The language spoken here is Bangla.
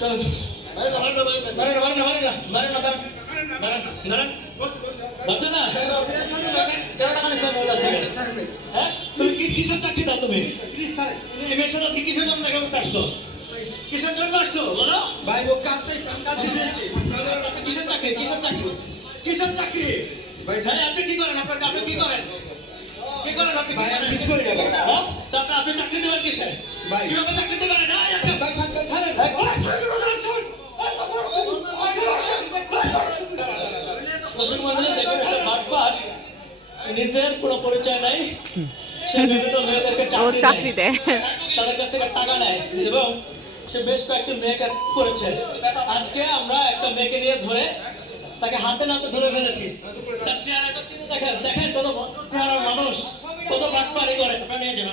চলো তুমি কিসের চাকরি দাও তুমি মেয়ের সাথে কিসের জন্য দেখা করতে আসছো কিসের জন্য আসছো বলো ভাই ও কাজটাই কিসের চাকরি কিসের চাকরি কিসের চাকরি ভাই আপনি কি করেন আপনি কি করেন কি করেন আপনি ভাই আমি কিছু করি না ভাই তারপরে আপনি চাকরি দেবেন কিসে ভাই কিভাবে চাকরি দেবেন ভাই ছাড়েন নিজের কোনো পরিচয় নাই সে বিভিন্ন মেয়েদেরকে চাকরি দেয় তাদের কাছ থেকে টাকা নেয় এবং সে বেশ কয়েকটি মেয়েকে করেছে আজকে আমরা একটা মেয়েকে নিয়ে ধরে তাকে হাতে নাতে ধরে ফেলেছি তার চেহারাটা চিনে দেখেন দেখেন কত চেহারার মানুষ কত বাটপারি করে আপনারা নিয়ে যান